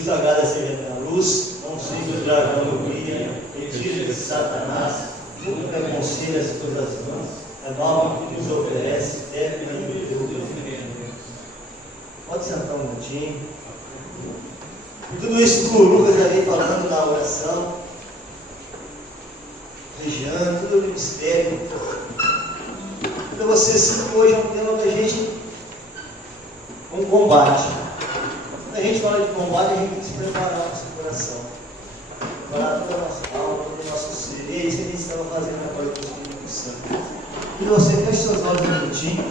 luz agrada seja a luz, não siga o dragão do cria, retira de Satanás, tudo que aconselha as coisas vãs, é mal que nos oferece, deve e pode sentar um minutinho. E tudo isso que o Lucas já veio falando na oração, Regiane, tudo o ministério. Para você sim, que hoje é um tema da gente, um combate. Quando a gente fala de combate, a gente tem que se preparar o nosso coração, preparar toda a nossa alma, todo o nosso ser. E é isso que a gente estava fazendo agora com o Espírito Santo. E você feche seus olhos um minutinho.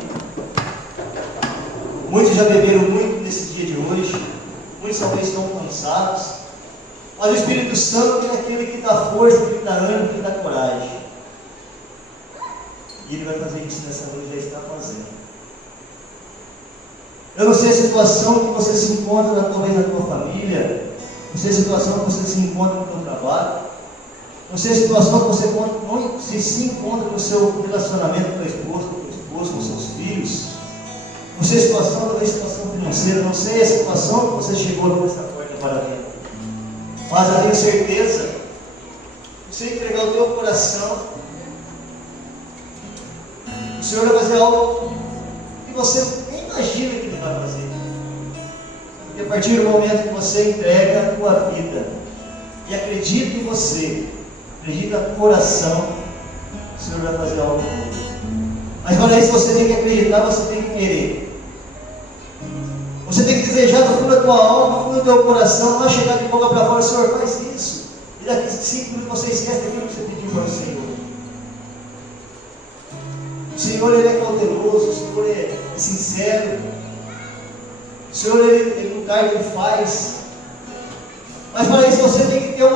Muitos já beberam muito nesse dia de hoje, muitos talvez estão cansados, mas o Espírito Santo é aquele que dá força, que dá ânimo, que dá coragem. E Ele vai fazer isso nessa noite, já está fazendo. Eu não sei a situação que você se encontra, talvez na tua família, não sei a situação que você se encontra no teu trabalho, não sei a situação que você se encontra no seu relacionamento com a esposa, com o esposo, com seus filhos. Não sei a situação, talvez a situação financeira, não sei a situação que você chegou nessa porta para dentro. Mas eu tenho certeza, você entregar o teu coração, o Senhor vai fazer algo que você nem imagina que Ele vai fazer. Porque a partir do momento que você entrega a tua vida e acredita em você, acredita no coração, o Senhor vai fazer algo novo. Mas para isso você tem que acreditar, você tem que querer. Você tem que desejar no fundo da tua alma, no fundo do teu coração, não é chegar de boca para fora, Senhor, faz isso. E daqui 5 minutos você esquece daquilo que você pediu para o Senhor. O Senhor, Ele é cauteloso, o Senhor é sincero. O Senhor, Ele não cai, Ele faz. Mas para isso você tem que ter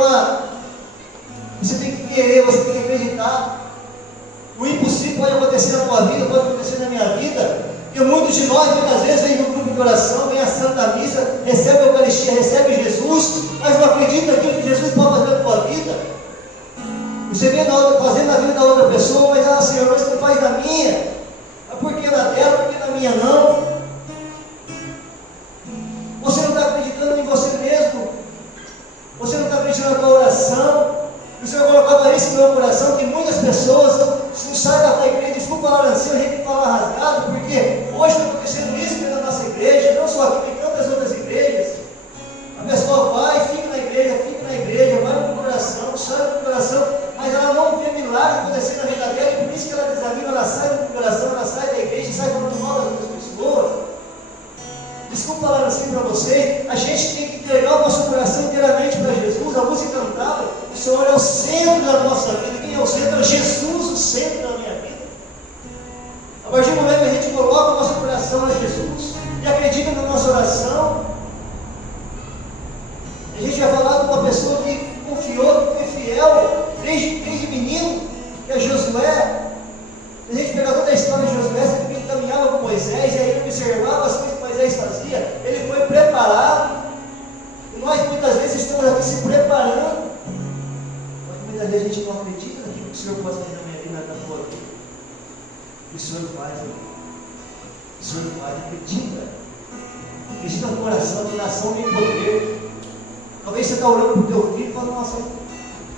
você tem que querer, você tem que acreditar. O impossível pode acontecer na tua vida, pode acontecer na minha vida. E muitos de nós, muitas vezes, vem no grupo de oração, vem à Santa Missa, recebe a Eucaristia, recebe Jesus, mas não acredita naquilo que Jesus pode fazer na tua vida. Você vê fazendo na vida da outra pessoa, mas Senhor, mas você faz na minha. Mas por que na dela, por que na minha não? Você não está acreditando em você mesmo. Você não está acreditando na tua oração. O Senhor colocava isso no meu coração, que muitas pessoas não saem da tua igreja, desculpa falar assim, a gente tem que falar rasgado, porque hoje está acontecendo isso dentro da nossa igreja, não só aqui, tem tantas outras igrejas. A pessoa vai, fica na igreja, vai no coração, sai do coração, mas ela não vê milagre acontecer na vida dela, e por isso que ela desanima, ela sai do coração, ela sai da igreja e sai falando mal das outras pessoas. Desculpa falar assim para vocês, a gente tem que entregar o nosso coração inteiramente para Jesus. A música cantada, o Senhor é o centro da nossa vida. Quem é o centro? É Jesus, o centro da minha vida. A partir do momento que a gente coloca o nosso coração a Jesus e acredita na nossa oração, a gente vai falar de uma pessoa que confiou, que foi fiel desde menino, que é Josué. Se a gente pegar toda a história de Josué, você vê que ele caminhava com Moisés, e aí ele observava as coisas que Moisés fazia, ele foi preparado. E nós muitas vezes estamos aqui se preparando, mas muitas vezes a gente não acredita naquilo que o Senhor pode fazer na minha vida, na tua vida. E o Senhor faz, o Senhor faz, acredita. Acredita no coração, que na ação tem poder. Talvez você está orando para o teu filho e fala, nossa,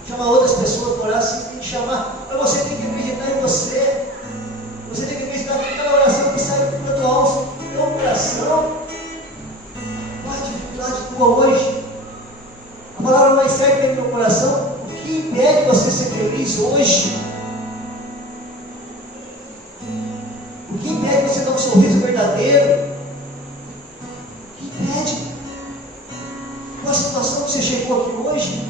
chama outras pessoas para orar, assim, tem que chamar, mas você tem que acreditar em você. Você tem que acreditar naquela oração que sai da tua alma, do teu coração. Qual a dificuldade tua hoje? A palavra mais certa é no teu coração. O que impede você ser feliz hoje? O que impede você dar um sorriso verdadeiro? O que impede? Qual a situação que você chegou aqui hoje?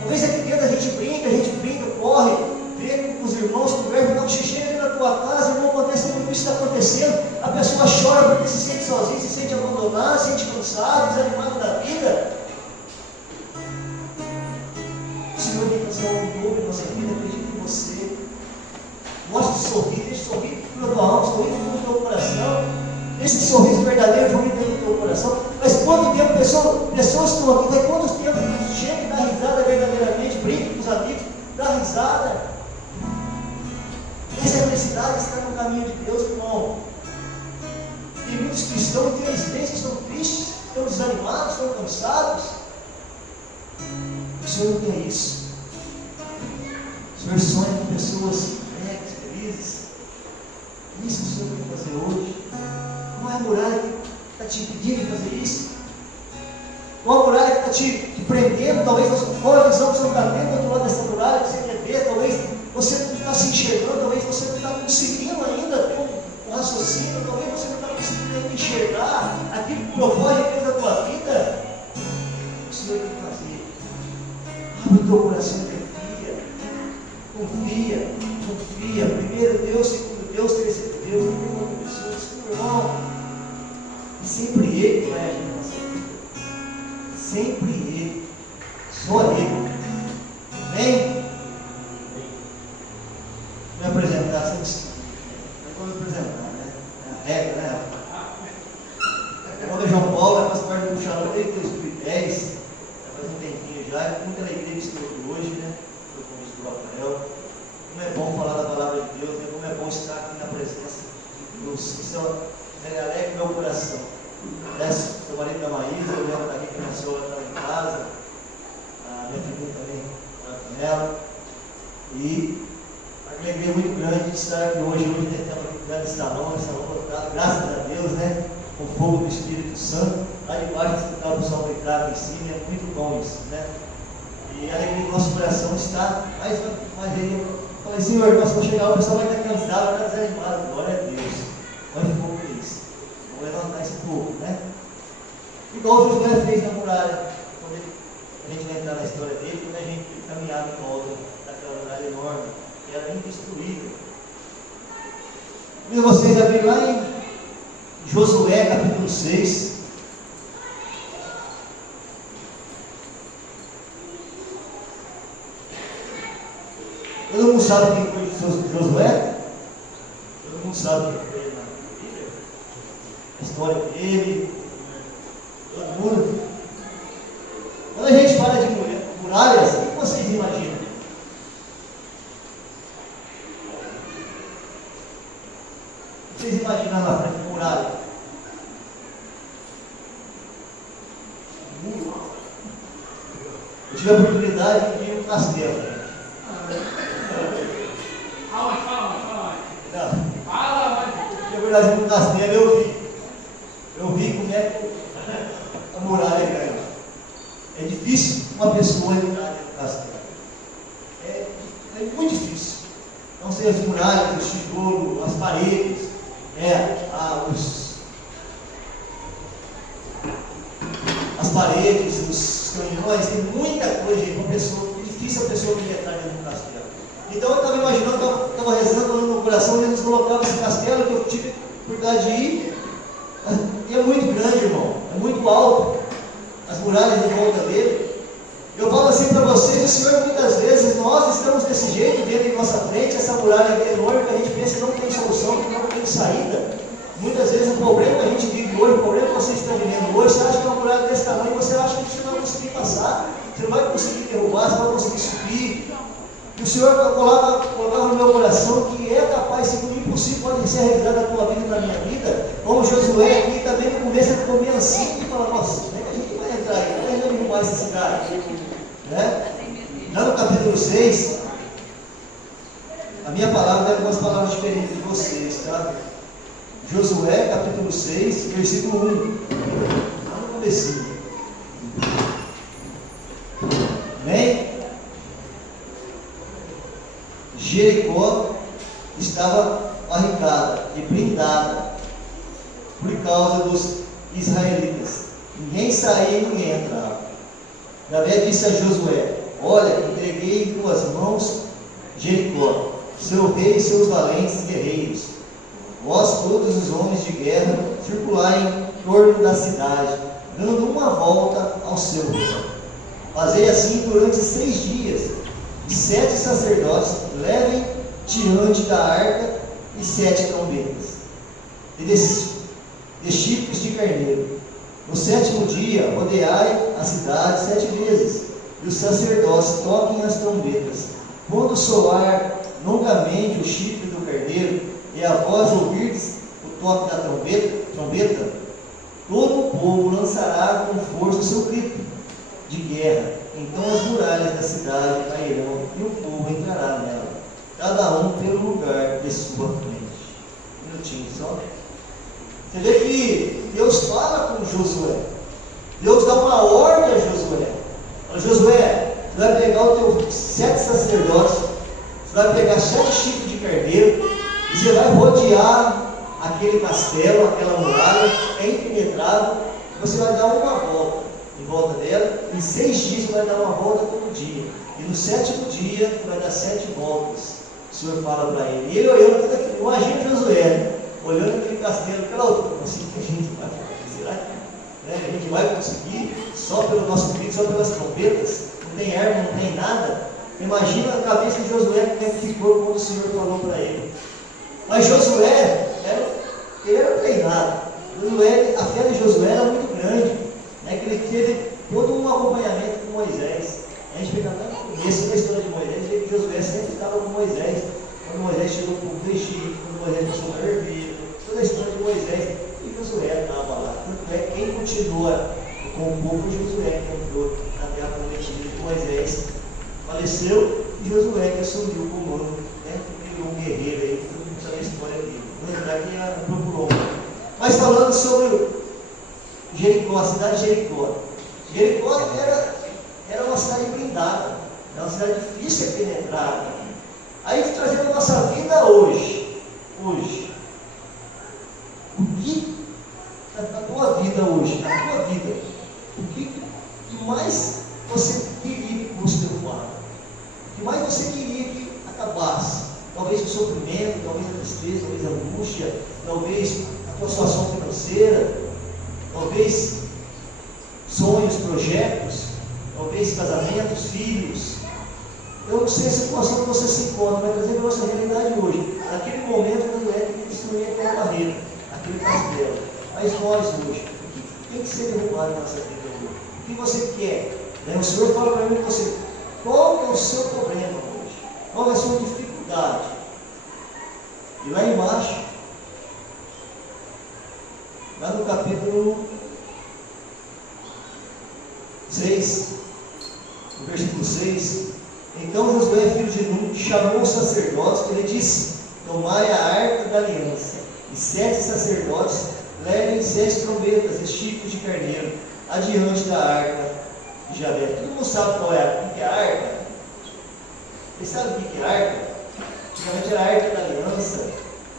Talvez aqui dentro a gente brinca, corre, vê com os irmãos, conversa, não, chega na tua casa, não acontece tudo isso que está acontecendo, a pessoa chora porque se sente sozinha, se sente abandonada, se sente cansado, desanimado da vida. O Senhor tem que fazer algo novo em nossa vida, acredita em você. Mostre sorrir, deixe sorrir pela tua alma, sorrir pelo teu coração. Deixe esse sorriso verdadeiro sorrir dentro do teu coração. Mas quanto tempo pessoas estão aqui, vai quanto tempo chega e dá risada verdadeiramente, brinca com os amigos, dá risada. Essa é a felicidade que está no caminho de Deus, irmão. Tem muitos cristãos, infelizmente, que estão tristes, estão desanimados, estão cansados. O Senhor não quer isso. O Senhor sonha com pessoas alegres, felizes. É isso que o Senhor quer fazer hoje. Qual é a muralha que está te impedindo de fazer isso? Qual a muralha que está te prendendo? Talvez qual a visão que você não está tendo do outro lado dessa muralha que você quer ver? Talvez você não está se enxergando, talvez você não está conseguindo ainda ter um raciocínio, talvez você não está conseguindo ainda enxergar aquilo que promove Deus na tua vida. O Senhor tem que fazer. Abre o teu coração e confia. Primeiro Deus, segundo Deus, terceiro Deus, primeiro outra pessoa, segundo irmão. É sempre Ele que vai agir na nossa vida. Sempre Ele. Só Ele. Amém? Me apresentar, sempre. Vou me apresentar, né? É a regra, né? Meu nome é João Paulo, faço parte do Shalom desde 2010. Faz um tempinho já. É muito alegria de estar aqui hoje, né? Foi o convite do Rafael. Como é bom falar da palavra de Deus, né? Como é bom estar aqui na presença de Deus. Isso alegra meu coração. Sou marido da Maísa, eu lembro daqui que minha senhora estava em casa, a minha filha também estava com ela. E a alegria muito grande de estar aqui hoje. Hoje temos aqui dentro desse salão lotado, graças a Deus, né? Com o fogo do Espírito Santo. Lá de baixo, escutar o pessoal gritar em cima, é muito bom isso, né? E a alegria do nosso coração está mais aí. Eu falei, Senhor, nós vamos chegar, o pessoal vai estar cansado, vai estar desanimado. Glória a Deus. Olha o fogo isso. Vamos levantar esse fogo, né? Igual o Josué fez na muralha. Quando a gente vai entrar na história dele, quando a gente caminhava em volta daquela muralha enorme, que era indestruível. E vocês abriram lá em Josué capítulo 6. Todo mundo sabe quem foi Josué? Todo mundo sabe quem foi na Bíblia? A história dele. Todo mundo. Quando a gente fala de muralhas, o que vocês imaginam? O que vocês imaginam na frente de muralha? Eu tive a oportunidade de ir em um castelo. Na verdade, no castelo eu vi como é que a muralha é grande. É difícil uma pessoa entrar dentro do castelo. É muito difícil. Não sei as muralhas, os tijolos, as paredes, as paredes, os canhões, tem muita coisa aí. É difícil a pessoa entrar dentro do castelo. Então eu estava imaginando, estava rezando no meu coração, Deus colocava esse castelo que eu tive a oportunidade de ir. E é muito grande, irmão, é muito alto, as muralhas em volta dele. Eu falo assim para vocês, o Senhor, muitas vezes nós estamos desse jeito, vendo em nossa frente essa muralha enorme que a gente pensa que não tem solução, que não tem saída. Muitas vezes o problema que a gente vive hoje, o problema que você está vivendo hoje, você acha que é uma muralha desse tamanho, você acha que você não vai conseguir passar, você não vai conseguir derrubar, você não vai conseguir subir. E o Senhor colocava no meu coração que é capaz, se o impossível pode ser realizado na tua vida e na minha vida, como Josué aqui também no começo ele comia assim e fala, nossa, como é que a gente vai entrar aí? Como é que vai derrubar essa cidade? Né? Lá no capítulo 6, a minha palavra é algumas palavras diferentes de vocês, tá? Josué capítulo 6, versículo 1. Lá no comecinho. Amém? Jericó estava barricada e blindada por causa dos israelitas. Ninguém saía e ninguém entrava. Javé disse a Josué: olha, entreguei em tuas mãos Jericó, seu rei e seus valentes guerreiros. Vós, todos os homens de guerra, circulai em torno da cidade, dando uma volta ao seu redor. Fazei assim durante 6 dias. E 7 sacerdotes levem diante da arca e 7 trombetas, e de chifres de carneiro. No 7º dia, rodeai a cidade 7 vezes, e os sacerdotes toquem as trombetas. Quando soar longamente o chifre do carneiro, e a voz ouvirdes o toque da trombeta, todo o povo lançará com força o seu grito de guerra. Então as muralhas da cidade cairão e o povo entrará nela, cada um pelo lugar de sua frente. Um minutinho só. Você vê que Deus fala com Josué. Deus dá uma ordem a Josué. Fala, Josué, você vai pegar os teus 7 sacerdotes, você vai pegar 7 chifres de carneiro, e você vai rodear aquele castelo, aquela muralha, é impenetrável, você vai dar uma volta em volta dela, em 6 dias você vai dar uma volta todo dia, e no 7º dia você vai dar 7 voltas. O Senhor fala para ele, e ele olhando tudo aquilo, imagina Josué, olhando aquele castelo, aquela altura, assim, que a gente vai fazer, será que a gente vai conseguir, só pelo nosso grito, só pelas trombetas, não tem arma, não tem nada? Imagina a cabeça de Josué, como é que ficou quando o Senhor falou para ele. Mas Josué, ele era treinado. A fé de Josué era muito grande, né, que ele teve todo um acompanhamento com Moisés. A gente fica lá no começo da história de Moisés, vê que Josué sempre estava com Moisés. Quando Moisés chegou com o Egito, quando Moisés passou para o herdeiro, toda a história de Moisés, e Josué estava lá. Tanto é quem continua com o povo foi Josué, que entrou na terra prometida de Moisés. Faleceu e Josué que assumiu o comando, né, que virou um guerreiro aí, que todo mundo sabe a história dele. Vou lembrar que procurou. Mas falando sobre Jericó, a cidade de Jericó. Jericó era uma cidade blindada, era uma cidade difícil de penetrar. Aí trazendo a nossa vida hoje, o que na tua vida hoje, o que mais você queria que fosse derrubado? O que mais você queria que acabasse? Talvez o sofrimento, talvez a tristeza, talvez a angústia, talvez a tua situação financeira, talvez sonhos, projetos, talvez casamentos, filhos. Eu não sei a situação que você se encontra, mas trazer a nossa realidade hoje. Naquele momento, não é que destruir aquela barreira, aquele castelo. Mas nós hoje, o que tem que ser derrubado na nossa vida hoje? O que você quer? O Senhor fala para mim e você, qual é o seu problema hoje? Qual é a sua dificuldade? E lá embaixo, lá no capítulo 6, no versículo 6, então Josué, filho de Nun, chamou os sacerdotes, ele disse, tomai a arca da aliança, e 7 sacerdotes levem 7 trombetas e chifres de carneiro adiante da arca de Javé. Todo mundo sabe qual é, o que é a arca? Vocês sabem o que é a arca? Antigamente era a arca da aliança,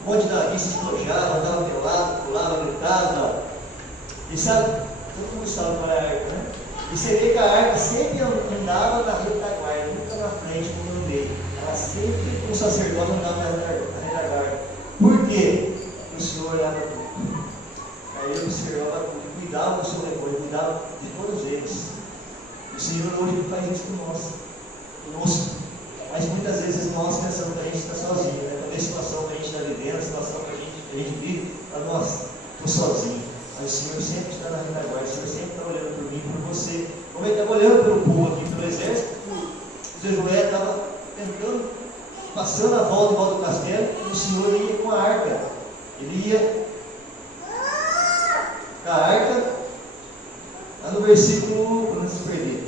onde Davi se espojava, andava pelado, pulava, gritava. E sabe, todo mundo sabe qual é a arca, né? E você vê que a arca sempre andava na retaguarda, nunca na frente, como no meio. Ela sempre, o sacerdote andava na retaguarda. Por quê? Porque o Senhor olhava tudo. Aí ele observava tudo, cuidava do seu rebanho, cuidava de todos eles. O Senhor hoje faz isso conosco. Mas muitas vezes nós pensamos que a gente está sozinho, né? Talvez a situação que a gente está vivendo, a situação que a gente vive, para nós, estou sozinho. Mas o Senhor sempre está na retaguarda, o Senhor sempre está olhando por mim, por você. Como ele estava olhando pelo povo aqui, pelo exército, o Josué estava tentando, passando a volta em volta do castelo, e o Senhor ia com a arca. Ele ia com a arca, lá no versículo, para não se perder,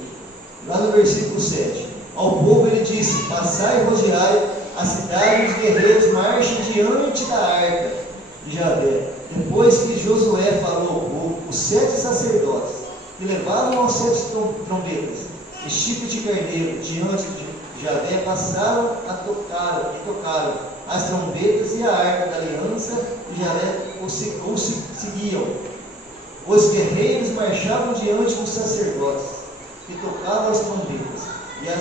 lá no versículo 7. Ao povo ele disse, passai e rodeai a cidade, e os guerreiros marchem diante da arca de Javé. Depois que Josué falou ao povo, os 7 sacerdotes que levavam as 7 trombetas e chifres de carneiro diante de Javé passaram e tocaram as trombetas e a arca da aliança de Javé o seguiam. Os guerreiros marchavam diante dos sacerdotes que tocavam as trombetas e a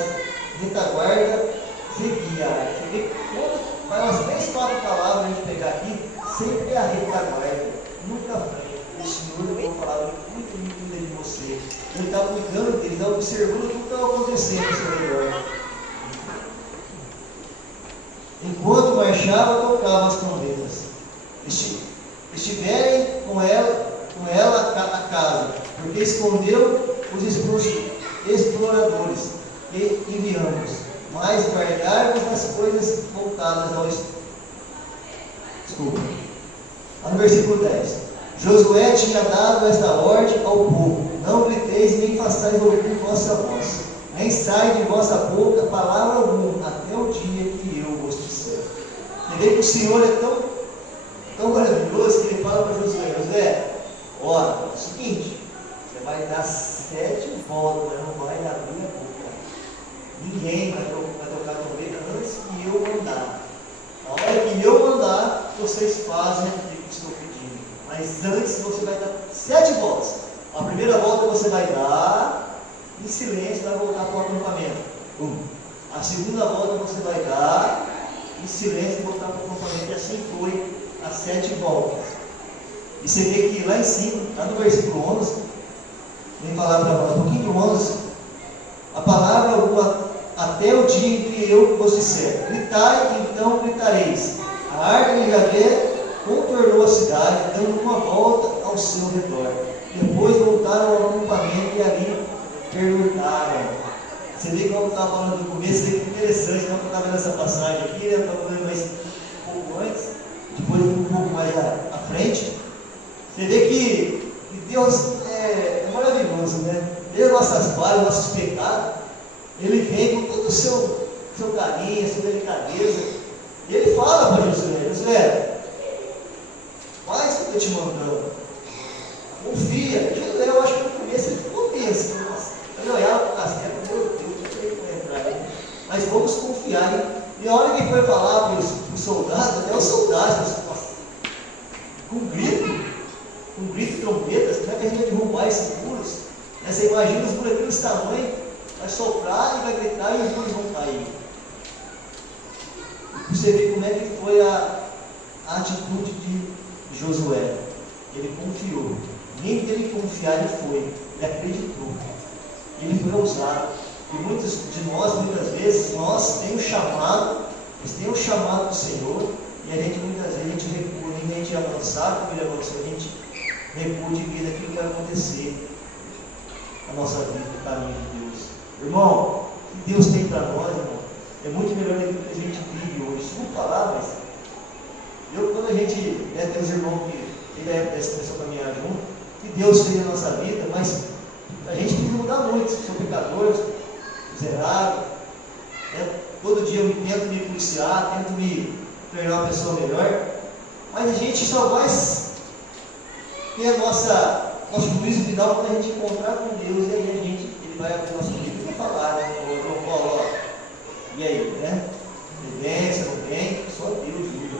retaguarda seguia a arca. Você vê quando vai umas 3, 4 palavras a gente pegar aqui, sempre a retaguarda, nunca à frente. O Senhor levou a palavra muito de você. Ele estava cuidando dele, estava observando tudo que estava acontecendo ao seu redor. Enquanto marchava, tocava as trombetas. Estiverem com ela a casa, porque escondeu os exploradores que enviamos, mas guardarmos as coisas voltadas ao Desculpa. Lá no versículo 10. Josué tinha dado esta ordem ao povo: não griteis nem façais ouvir vossa voz, nem sai de vossa boca palavra alguma, até o dia que eu vos disser. Você vê que o Senhor é tão maravilhoso que ele fala para Josué: Josué, olha, é o seguinte, você vai dar 7 voltas, não vai abrir a boca. Ninguém vai tocar a trombeta antes que eu mandar. Na hora que eu mandar, vocês fazem o que estou pedindo. Mas antes você vai dar 7 voltas. A primeira volta você vai dar em silêncio, vai voltar para o acampamento. A segunda volta você vai dar em silêncio e voltar para o acampamento. E assim foi as 7 voltas. E você vê que lá em cima, lá no versículo 11, vem falar para nós, um pouquinho do 11, a palavra alguma até o dia em que eu vos disser: gritai, então gritareis. A arca de Javé contornou a cidade, dando uma volta ao seu redor. Depois voltaram ao acampamento e ali perguntaram. Você vê como eu estava falando no começo, é interessante, não? Eu estava vendo essa passagem aqui, eu estava falando mais um pouco antes, depois um pouco mais à frente. Você vê que Deus é maravilhoso, né? Vê nossas falhas, nossos pecados. Ele vem com todo o seu carinho, a sua delicadeza. E ele fala para Josué: Josué, faz o que eu estou te mandando. Confia. Josué, eu acho que no começo ele ficou tenso. Nossa, ele olhava para o castelo, meu Deus, o que ele vai entrar aí? Mas vamos confiar. Hein? E a hora que foi falar para os soldados, até os soldados, com grito de trompetas, como é que a gente vai derrubar esses muros? Você imagina os muros daqueles tamanhos, vai soprar e vai gritar e os muros vão cair. E você vê como é que foi a atitude de Josué. Ele confiou. Nem que ele confiar, ele foi. Ele acreditou. Ele foi ousado. E muitos de nós, muitas vezes, nós temos chamado do Senhor, e a gente muitas vezes a gente recua, nem a gente avançar como ele avançou, a gente recua de vida aquilo que vai acontecer na nossa vida, no caminho de Deus. Irmão, o que Deus tem para nós, irmão, é muito melhor do que a gente vive hoje. Desculpa falar, mas quando a gente tem os irmãos que da época começou a caminhar junto, que Deus fez na nossa vida, mas a gente tem que mudar muito. Sou pecador, zerado, todo dia eu tento me policiar, tento me tornar uma pessoa melhor, mas a gente só vai ter nosso juízo final quando a gente encontrar com Deus, e aí ele vai abrir nosso livro e vai falar, né? E aí, né? Vem, você não vem, só Deus vive.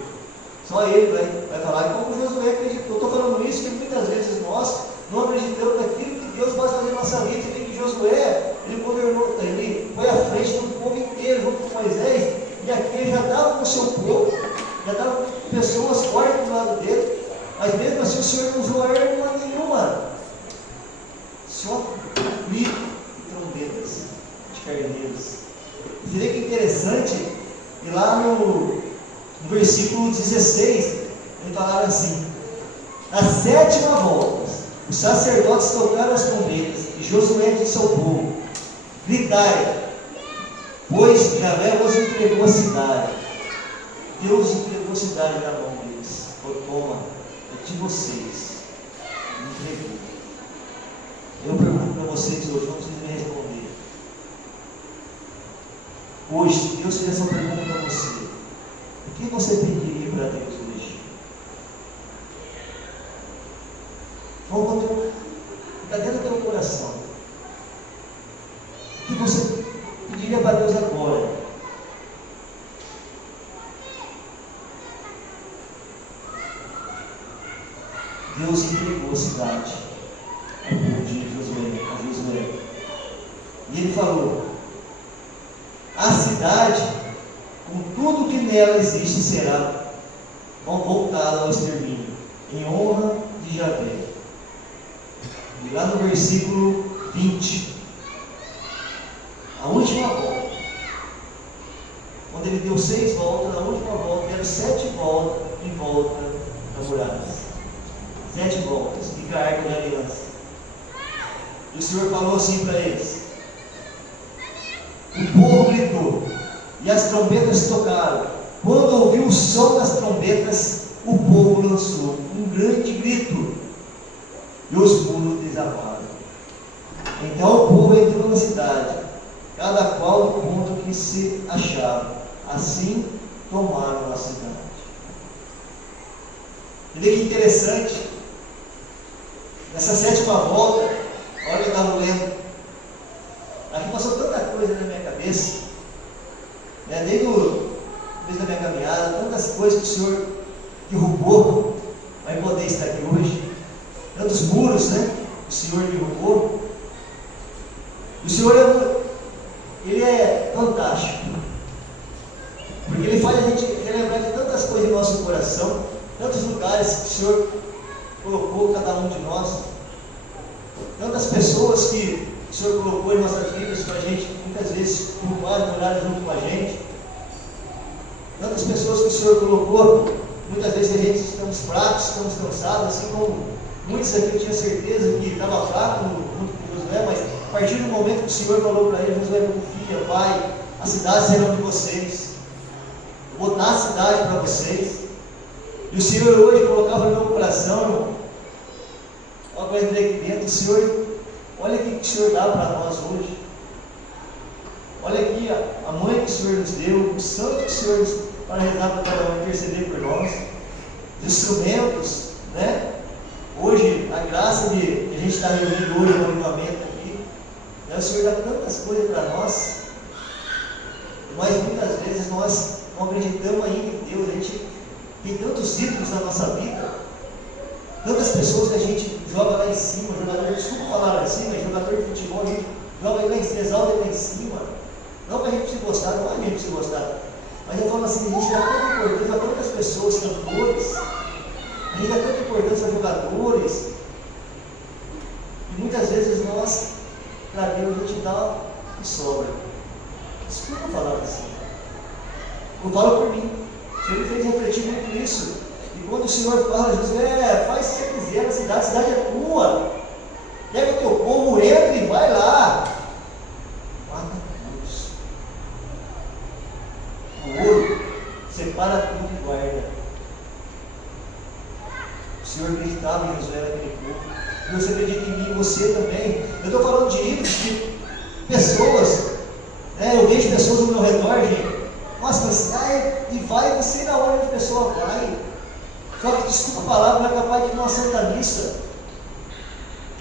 Só Ele vai falar. E como Josué acreditou, eu estou falando isso porque muitas vezes nós não acreditamos naquilo que Deus vai fazer na nossa vida. Você vê que Josué, ele foi à frente do povo inteiro, junto com Moisés, e aqui ele já estava com o seu povo, já estava com pessoas fortes do lado dele, mas mesmo assim o Senhor não usou arma nenhuma, só grito e trombetas de carneiros. Você vê que interessante, e lá no versículo 16, ele falava assim: na 7ª volta, os sacerdotes tocaram as trombetas, e Josué disse ao povo: gritai, pois Javé vos entregou a cidade. Deus entregou a cidade na mão deles. Toma, é de vocês. Me entregou. Eu pergunto para vocês hoje, não precisa me responder. Hoje, se Deus fizer essa pergunta para você, o que você pediria para Deus hoje? Fica dentro do teu coração. O que você pediria para Deus agora? Deus entregou a cidade ao povo de Josué. E ele falou: a cidade, com tudo que nela existe, será voltada ao extermínio, em honra de Javé. E lá no versículo 20, a última volta, quando ele deu 6 voltas, na última volta deram 7 voltas em volta da muralha. 7 voltas, fica a arca da aliança. E o Senhor falou assim para eles: o povo gritou, e as trombetas tocaram. Quando ouviu o som das trombetas, o povo lançou um grande grito, e os muros desabaram. Então o povo entrou na cidade, cada qual no ponto que se achava. Assim tomaram a cidade. E vê que interessante, nessa sétima volta, olha, eu estava lendo, aqui passou tanta coisa na minha cabeça, né? Desde o começo da minha caminhada, tantas coisas que o Senhor derrubou, vai poder estar aqui hoje, tantos muros, né? O Senhor derrubou. O Senhor Ele é fantástico, porque Ele faz a gente lembrar de tantas coisas em nosso coração, tantos lugares que o Senhor colocou cada um de nós, tantas pessoas que o Senhor colocou em nossas vidas para a gente, muitas vezes, curvar, olhar junto com a gente, tantas pessoas que o Senhor colocou, muitas vezes a gente estamos fracos, estamos cansados, assim como muitos aqui eu tinha certeza que estava fraco junto com Josué, mas a partir do momento que o Senhor falou para ele: Josué, confia, vai, a cidade será de vocês, eu vou dar a cidade para vocês. E o Senhor hoje colocava no meu coração, irmão, olha a coisa aqui dentro, o Senhor, olha o que o Senhor dá para nós hoje, olha aqui a mãe que o Senhor nos deu, o santo que o Senhor nos, para rezar para cada um, interceder por nós, os instrumentos, né? Hoje, a graça de a gente estar reunido hoje no avivamento aqui, né? O Senhor dá tantas coisas para nós, mas muitas vezes nós não acreditamos ainda em Deus. A gente tem tantos títulos na nossa vida, tantas pessoas que a gente joga lá em cima, jogador, desculpa falar lá em cima, jogador de futebol, a gente joga ele lá em cima, exalta ele lá em cima, não que a gente precise gostar, não é que a gente precisa gostar, mas eu falo assim, a gente dá tanta importância a tantas pessoas, cantores, a gente dá tanta importância a jogadores, e muitas vezes nós, para Deus, a gente dá e sobra. Desculpa falar assim, eu falo por mim. O Senhor me fez refletir muito isso. E quando o Senhor fala, Josué, faz o que você quiser, a cidade é tua. Pega o teu povo, entra e vai lá. Mata todos. O ouro, separa tudo e guarda. O Senhor acreditava em Josué naquele povo. E você acredita em mim e você também. Eu estou falando de ídolos, de pessoas. Né? Eu vejo pessoas ao meu redor, gente. Nossa, mas e vai, não sei na hora onde a pessoa vai. Só que, desculpa a palavra, não é capaz de ir numa santa missa,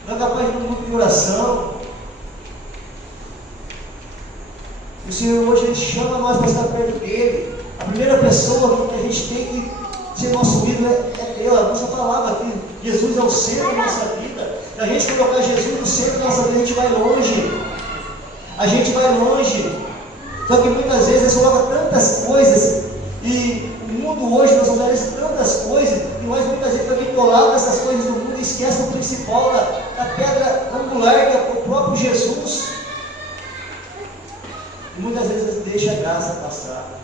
não é capaz de ir num grupo de oração. O Senhor hoje Ele chama nós para estar perto dEle. A primeira pessoa que a gente tem que ser nosso ídolo é Deus. A nossa palavra aqui, Jesus é o centro da nossa vida. Se a gente colocar Jesus no centro da nossa vida, a gente vai longe. A gente vai longe. Só que muitas vezes eles colocam tantas coisas, e o mundo hoje nós oferece tantas coisas, e nós muitas vezes também colamos essas coisas do mundo e esquece do principal, da pedra angular, que é o próprio Jesus. E muitas vezes deixa a graça passar.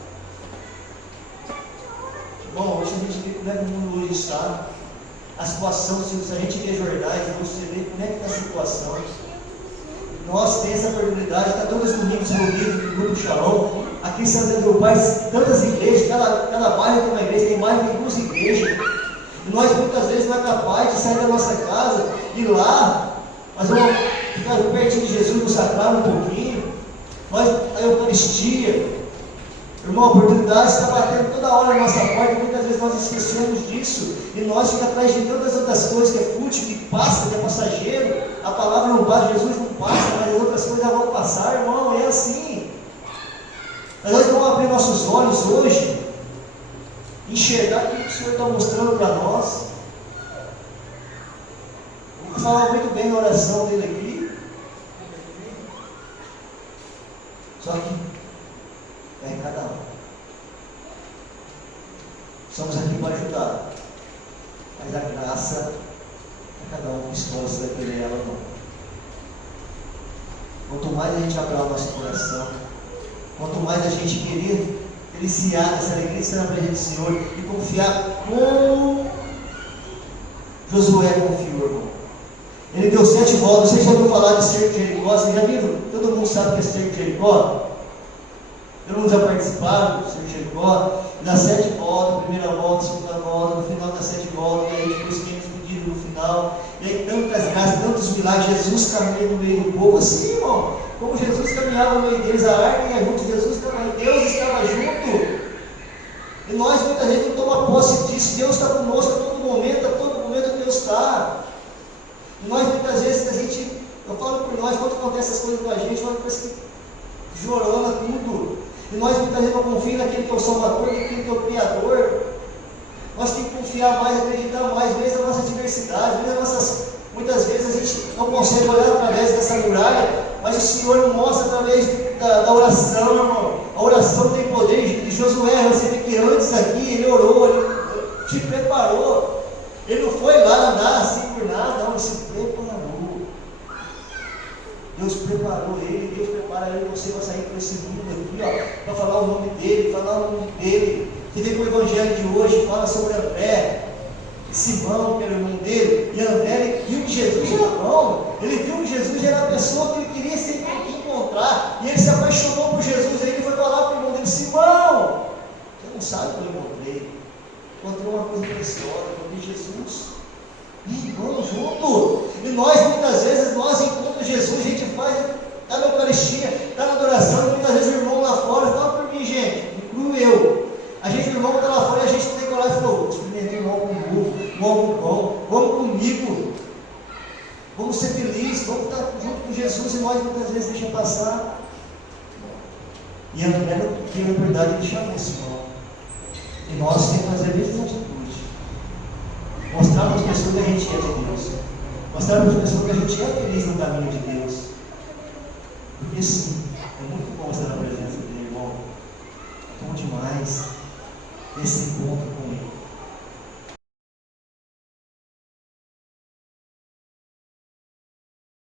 Bom, hoje a gente vê como é que o mundo hoje está, a situação, se a gente vê jornais, você vê como é que está a situação. Nós temos essa oportunidade, está todos os domingos reunidos no Grupo Shalom, aqui em Santa André do Pai, tantas igrejas, cada bairro tem uma igreja, tem mais de 2 igrejas, e nós muitas vezes não é capaz de sair da nossa casa, ir lá, nós vamos ficar pertinho de Jesus, nos sacrar um pouquinho, nós, a Eucaristia, irmão, a oportunidade está batendo toda hora na nossa porta, e muitas vezes nós esquecemos disso, e nós ficamos atrás de tantas outras coisas que é fútil, que passa, que é passageiro, a palavra não passa, Jesus não passa, mas as outras coisas vão passar, irmão, é assim. Mas nós vamos abrir nossos olhos hoje, enxergar aquilo que o Senhor está mostrando para nós. Vou falar muito bem na oração dele aqui, só que é em cada um. Somos aqui para ajudar, mas a graça é cada um disposto a querer ela ou não. Quanto mais a gente abrir o nosso coração, quanto mais a gente querer deliciar dessa alegria de estar na presença do Senhor e confiar como Josué confiou, irmão. Ele deu 7 voltas. Vocês já ouviram falar de cerco de Jericó? Vocês já viram? Todo mundo sabe o que é cerco de Jericó? Todo mundo já participaram do cerco de Jericó? Dá 7 voltas, primeira volta, segunda volta, no final das 7 voltas, e aí depois tem os pedidos no final, e aí tantas mas Jesus caminha no meio do povo assim, irmão. Como Jesus caminhava no meio deles, a arca ia junto, Deus estava junto. E nós muitas vezes não tomamos posse disso. Deus está conosco a todo momento Deus está. E nós muitas vezes eu falo por nós, quando acontece essas coisas com a gente, nós parece que chorando tudo. E nós muitas vezes não confiamos naquele que é o Salvador, naquele que é o Criador. Nós temos que confiar mais, acreditar mais, mesmo na nossa diversidade, muitas vezes a gente não consegue olhar através dessa muralha, mas o Senhor nos mostra através da oração, irmão. A oração tem poder. Josué, você vê que antes aqui, ele orou, ele se preparou. Ele não foi lá andar assim por nada, não, ele se preparou. Deus preparou ele, Deus prepara ele, você vai sair para esse mundo aqui, ó, para falar o nome dele, Você vê que o evangelho de hoje fala sobre André, Simão, que era o irmão dele, e André, ele viu que Jesus era bom, ele viu que Jesus era a pessoa que ele queria sempre encontrar, e ele se apaixonou por Jesus, aí ele foi falar para o irmão dele: Simão, você não sabe o que eu encontrei uma coisa preciosa, encontrei Jesus. Vamos junto. E nós muitas vezes encontramos Jesus, a gente está na Eucaristia, está na adoração, muitas vezes o irmão lá fora, fala por mim, gente, incluo eu. O irmão está lá fora e a gente tem que orar e falar: experimentei um algo novo, um algo bom, vamos comigo, vamos ser felizes, vamos estar junto com Jesus. E nós muitas vezes deixamos passar. E André, na verdade, ele chamou Simão. E nós temos que fazer a mesma atitude. Mostrar para as pessoas que a gente é de Deus. Mostrar para as pessoas que a gente é feliz no caminho de Deus. Porque sim,